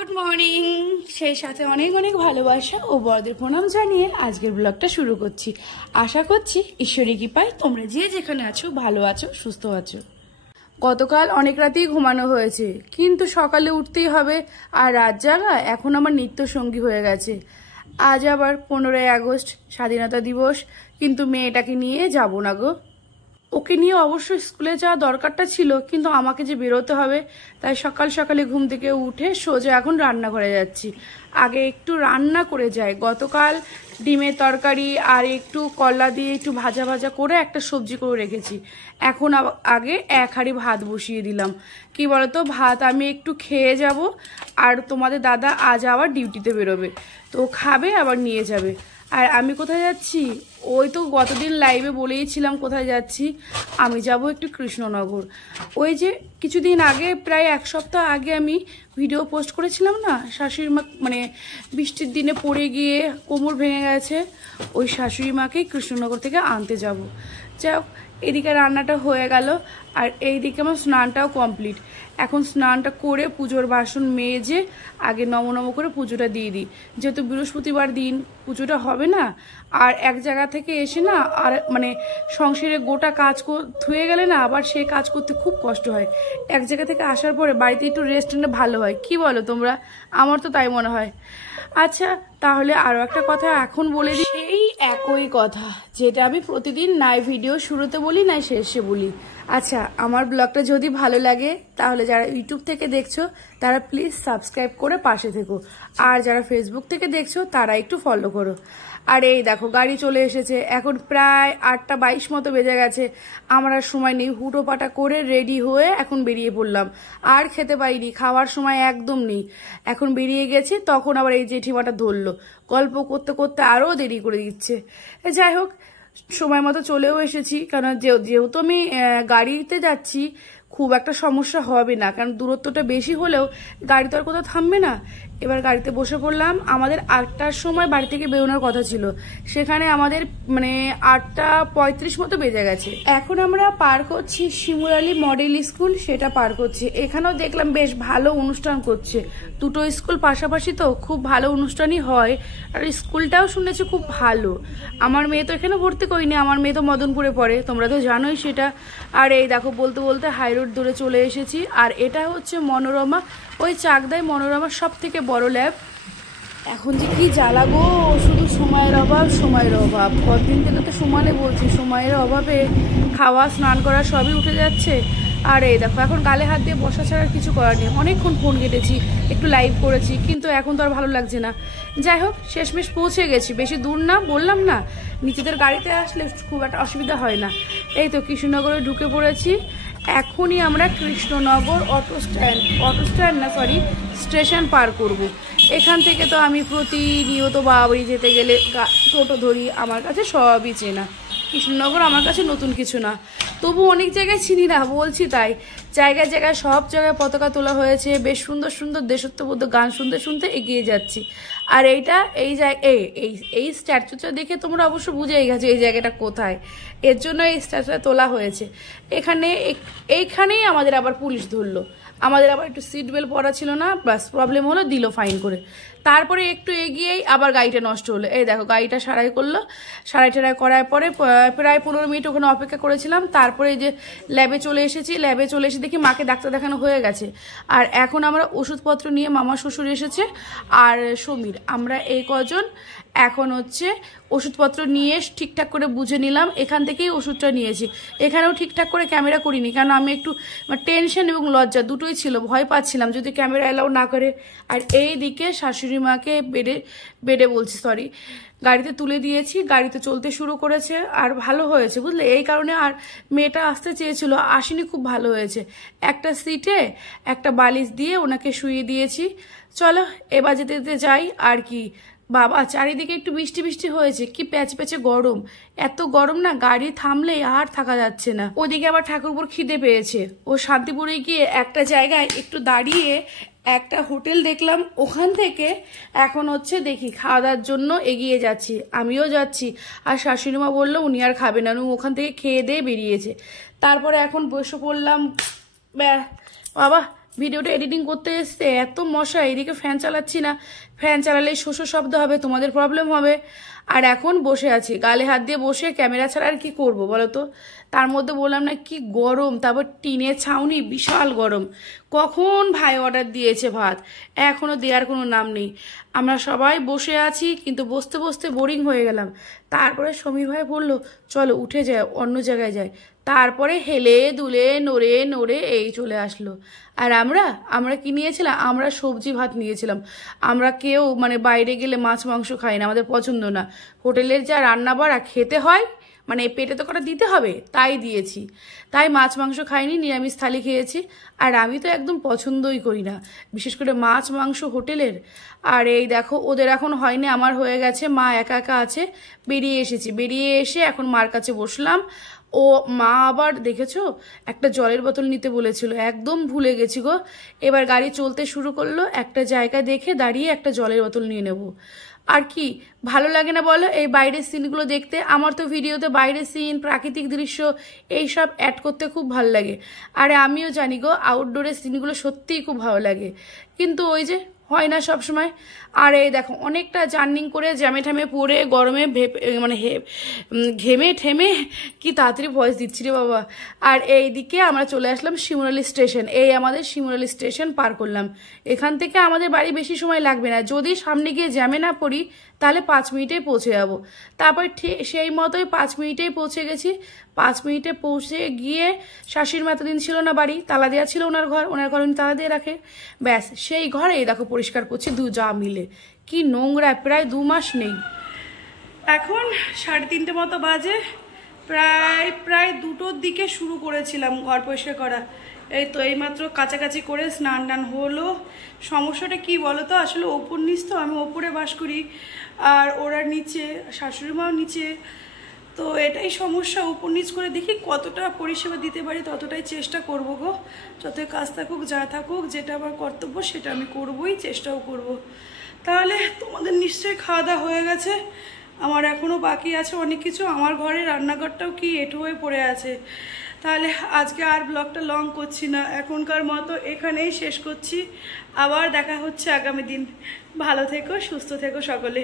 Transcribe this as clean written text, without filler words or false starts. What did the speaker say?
Good morning. সেই সাথে অনেক অনেক ভালোবাসা ও বড়দের প্রণাম জানিয়ে আজকের ব্লগটা শুরু করছি। আশা করছি ঈশ্বরের কৃপায় তোমরা যে যেখানে আছো ভালো আছো, সুস্থ আছো। গতকাল অনেক রাতেই ঘুমানো হয়েছে, কিন্তু সকালে উঠতেই হবে, আর রাত জাগা এখন আমার নিত্য সঙ্গী হয়ে গেছে। আজ আবার 15ই আগস্ট স্বাধীনতা দিবস, কিন্তু মেয়েটাকে নিয়ে যাব না গো। ওকে নিয়ে অবশ্যই স্কুলে যাওয়া দরকারটা ছিল, কিন্তু আমাকে যে বেরোতে হবে, তাই সকাল সকালে ঘুম থেকে উঠে সোজা এখন রান্নাঘরে যাচ্ছি। আগে একটু রান্না করে যাই। গতকাল ডিমের তরকারি আর একটু কলা দিয়ে একটু ভাজা ভাজা করে একটা সবজি করে রেখেছি। এখন আগে এক হাঁড়ি ভাত বসিয়ে দিলাম। কি বলতো, ভাত আমি একটু খেয়ে যাব, আর তোমাদের দাদা আজ আবার ডিউটিতে বেরোবে, তো খাবে আবার নিয়ে যাবে। আর আমি কোথায় যাচ্ছি, ওই তো গতদিন লাইভে বলেইছিলাম কোথায় যাচ্ছি। আমি যাব একটু কৃষ্ণনগর। ওই যে কিছুদিন আগে, প্রায় এক সপ্তাহ আগে আমি ভিডিও পোস্ট করেছিলাম না, শাশুড়ি মা মানে বৃষ্টির দিনে পড়ে গিয়ে কোমর ভেঙে গেছে, ওই শাশুড়ি মাকেই কৃষ্ণনগর থেকে আনতে যাব। যাই হোক, এদিকে রান্নাটা হয়ে গেল, আর এইদিকে আমার স্নানটাও কমপ্লিট। এখন স্নানটা করে পুজোর বাসন মেজে আগে নম করে পুজোটা দিয়ে দিই, যেহেতু বৃহস্পতিবার দিন পুজোটা হবে না। আর এক জায়গা থেকে এসে না, আর মানে সংসারে গোটা কাজ ধুয়ে গেলে না আবার সেই কাজ করতে খুব কষ্ট হয়। এক জায়গা থেকে আসার পরে বাড়িতে একটু রেস্ট নিলে ভালো হয়, কি বলো তোমরা? আমার তো তাই মনে হয়। আচ্ছা, তাহলে আরও একটা কথা এখন বলে দিই, এই একই কথা যেটা আমি প্রতিদিন নাই ভিডিও শুরুতে বলি নাই শেষে বলি। আচ্ছা, আমার ব্লগটা যদি ভালো লাগে তাহলে যারা ইউটিউব থেকে দেখছো তারা প্লিজ সাবস্ক্রাইব করে পাশে থেকো, আর যারা ফেসবুক থেকে দেখছো তারা একটু ফলো করো। আর এই দেখো, গাড়ি চলে এসেছে। এখন প্রায় 8:22 মতো বেজে গেছে। আমার আর সময় নেই, হুটো পাটা করে রেডি হয়ে এখন বেরিয়ে পড়লাম। আর খেতে পাইনি, খাওয়ার সময় একদম নেই। এখন বেরিয়ে গেছি, তখন আবার এই জেঠিমাটা ধরলো, গল্প করতে করতে আরও দেরি করে দিচ্ছে। যাই হোক, সময় মতো চলেও এসেছি, কারণ যেহেতু আমি গাড়িতে যাচ্ছি খুব একটা সমস্যা হবে না, কারণ দূরত্বটা বেশি হলেও গাড়ি তো আর কোথাও থামবে না। এবার গাড়িতে বসে পড়লাম। আমাদের 8টার সময় বাড়ি থেকে বেরোনোর কথা ছিল, সেখানে আমাদের মানে 8:35 মতো বেজে গেছে। এখন আমরা পার করছি শিমুরালী মডেল স্কুল, সেটা পার করছি। এখানেও দেখলাম বেশ ভালো অনুষ্ঠান করছে, দুটো স্কুল পাশাপাশি, তো খুব ভালো অনুষ্ঠানই হয়। আর স্কুলটাও শুনেছি খুব ভালো। আমার মেয়ে তো এখানে ভর্তি করিনি, আমার মেয়ে তো মদনপুরে পড়ে, তোমরা তো জানোই সেটা। আর এই দেখো, বলতে বলতে হাই রোড ধরে চলে এসেছি। আর এটা হচ্ছে মনোরমা, ওই চাকদায় মনোরমার সব থেকে বড় ল্যাব। এখন যে কি জ্বালাবো, শুধু সময়ের অভাব, সময়ের অভাব। কতদিন থেকে তো সমানে বলছি, সময়ের অভাবে খাওয়া স্নান করা সবই উঠে যাচ্ছে। আর এই দেখো, এখন গালে হাত দিয়ে বসা ছাড়া কিছু করার নেই। অনেকক্ষণ ফোন কেটেছি, একটু লাইভ করেছি, কিন্তু এখন তো আর ভালো লাগছে না। যাই হোক, শেষমেশ পৌঁছে গেছি। বেশি দূর না, বললাম না, নিজেদের গাড়িতে আসলে খুব একটা অসুবিধা হয় না। এই তো কৃষ্ণনগরে ঢুকে পড়েছি। এখনই আমরা কৃষ্ণনগর স্টেশন পার করব। এখান থেকে তো আমি প্রতিনিয়ত বাবাড়ি যেতে গেলে টোটো ধরি, আমার কাছে সবই চেনা। কৃষ্ণনগর আমার কাছে নতুন কিছু না, তবু অনেক জায়গায় চিনি না, বলছি তাই। জায়গায় জায়গায় সব জায়গায় পতাকা তোলা হয়েছে, বেশ সুন্দর সুন্দর দেশাত্মবোধক গান শুনতে শুনতে এগিয়ে যাচ্ছি। আর এই স্ট্যাচুটা দেখে তোমরা অবশ্য বুঝেই গেছো এই জায়গাটা কোথায়, এর জন্য এই স্ট্যাচুটা তোলা হয়েছে। এইখানেই আমাদের আবার পুলিশ ধরলো। আমাদের আবার একটু সিট বেল্ট পরা ছিল না, বাস প্রবলেম হলো, দিল ফাইন করে। তারপরে একটু এগিয়েই আবার গাড়িটা নষ্ট হলো। এই দেখো, গাড়িটা সারাই করলো। সারাই টারাই করার পরে প্রায় 15 মিনিট ওখানে অপেক্ষা করেছিলাম। তারপরে এই যে ল্যাবে চলে এসেছি। ল্যাবে চলে এসে দেখি মাকে ডাক্তার দেখানো হয়ে গেছে। আর এখন আমরা ওষুধপত্র নিয়ে, মামা শ্বশুর এসেছে আর সমীর, আমরা এই কজন এখন হচ্ছে ওষুধপত্র নিয়ে ঠিকঠাক করে বুঝে নিলাম। এখান থেকেই ওষুধটা নিয়েছি। এখানেও ঠিকঠাক করে ক্যামেরা করিনি, কারণ আমি একটু টেনশন এবং লজ্জা দুটোই ছিল, ভয় পাচ্ছিলাম যদি ক্যামেরা অ্যালাউ না করে। আর এই দিকে শাশুড়ি মাকে গাড়িতে তুলে দিয়েছি। গাড়িতে চলতে শুরু করেছে, আর ভালো হয়েছে বুঝলে। এই কারণে আর মেয়েটা আসতে চেয়েছিল, আসেনি, খুব ভালো হয়েছে। একটা সিটে একটা বালিশ দিয়ে ওনাকে শুইয়ে দিয়েছি। চলো এবার যেতে যেতে যাই। আর কি বাবা, চারিদিকে একটু বৃষ্টি বৃষ্টি হয়েছে, কি প্যাচে প্যাচে গরম, এত গরম না, গাড়ি থামলে আর থাকা যাচ্ছে না। ওদিকে আবার ঠাকুরপুর খিদে পেয়েছে। ও শান্তিপুরে গিয়ে একটা জায়গায় একটু দাঁড়িয়ে একটা হোটেল দেখলাম, ওখান থেকে এখন হচ্ছে দেখি খাওয়া দাওয়ার জন্য এগিয়ে যাচ্ছি। আমিও যাচ্ছি। আর শাশুড়িমা বললো উনি আর খাবে না, উনি ওখান থেকে খেয়ে দিয়ে বেরিয়েছে। তারপরে এখন বসে পড়লাম। বাবা, ভিডিওটা এডিটিং করতে এসছে এত মশা, এদিকে ফ্যান চালাচ্ছি না, ফ্যান চালালেই শোষো শব্দ হবে, তোমাদের প্রবলেম হবে। আর এখন বসে আছি গালে হাত দিয়ে বসে, ক্যামেরা ছাড়া আর কি করবো বলো তো। তার মধ্যে বললাম না কি গরম, তারপর টিনের ছাউনি বিশাল গরম। কখন ভাই অর্ডার দিয়েছে ভাত, এখনো দেওয়ার কোনো নাম নেই। আমরা সবাই বসে আছি, কিন্তু বসতে বসতে বোরিং হয়ে গেলাম। তারপরে সমীর ভাই বলল চলো উঠে যায়, অন্য জায়গায় যায়। তারপরে হেলে দুলে নড়ে নড়ে এই চলে আসলো। আর আমরা কি নিয়েছিলাম, আমরা সবজি ভাত নিয়েছিলাম। আমরা কেউ মানে বাইরে গেলে মাছ মাংস খাই না, আমাদের পছন্দ না। হোটেলের যা রান্না বাড়া খেতে হয়, মানে পেটে তো কটা দিতে হবে, তাই দিয়েছি। তাই মাছ মাংস খাইনি, নিরামিষ থালি খেয়েছি। আর আমি তো একদম পছন্দই করি না, বিশেষ করে মাছ মাংস হোটেলের। আর এই দেখো ওদের এখন হয়নি, আমার হয়ে গেছে। মা একা একা আছে, বেরিয়ে এসেছি। বেরিয়ে এসে এখন মার কাছে বসলাম। ও মা আবার দেখেছো একটা জলের বোতল নিতে বলেছিল, একদম ভুলে গেছি গো। এবার গাড়ি চলতে শুরু করলো, একটা জায়গা দেখে দাঁড়িয়ে একটা জলের বোতল নিয়ে নেব। আর কি ভালো লাগে না বলো এই বাইরের সিনগুলো দেখতে? আমার তো ভিডিওতে বাইরের সিন, প্রাকৃতিক দৃশ্য এইসব অ্যাড করতে খুব ভালো লাগে। আরে আমিও জানি গো আউটডোরের সিনগুলো সত্যিই খুব ভালো লাগে, কিন্তু ওই যে হয় না সব সময়। আর এই দেখো অনেকটা জার্নিং করে জ্যামে ঠ্যামে পড়ে গরমে মানে ঘেমে ঠেমে কি তাড়াতাড়ি ভয়েস দিচ্ছি রে বাবা। আর এইদিকে আমরা চলে আসলাম শিমুরালি স্টেশন। এই আমাদের শিমুরালি স্টেশন পার করলাম। এখান থেকে আমাদের বাড়ি বেশি সময় লাগবে না, যদি সামনে গিয়ে জ্যামে না পড়ি তাহলে 5 মিনিটেই পৌঁছে যাব। তারপর ঠিক সেই মতোই 5 মিনিটেই পৌঁছে গেছি। 5 মিনিটে পৌঁছে গিয়ে শাশুড়ির মা এতদিন ছিল না বাড়ি, তালা দেওয়া ছিল ওনার ঘর উনি তালা দিয়ে রাখে। ব্যাস সেই ঘরেই দেখো পরিষ্কার করছি যা মিলে। কি নোংরা, প্রায় 2 মাস নেই। এখন 3:30 মতো বাজে, প্রায় 2টোর দিকে শুরু করেছিলাম ঘর পরিষ্কার করা। এই তো এইমাত্র কাছাকাছি করে স্নান টান হলো। সমস্যাটা কি বলো তো, আসলে ওপর নিচ তো, আমি ওপরে বাস করি আর ওরা নিচে, শাশুড়ি মাও নিচে। তো এটাই সমস্যা, উপর নিচ করে দেখি কতটা পরিষেবা দিতে পারি ততটাই চেষ্টা করব গো। যতই কাজ থাকুক যা থাকুক, যেটা আমার কর্তব্য সেটা আমি করবই, চেষ্টাও করব। তাহলে তোমাদের নিশ্চয়ই খাওয়া দাওয়া হয়ে গেছে, আমার এখনও বাকি আছে অনেক কিছু। আমার ঘরে রান্নাঘরটাও কি এঁটো হয়ে পড়ে আছে। তাহলে আজকে আর ব্লগটা লং করছি না, এখনকার মতো এখানেই শেষ করছি। আবার দেখা হচ্ছে আগামী দিন। ভালো থেকো, সুস্থ থেকো সকলে।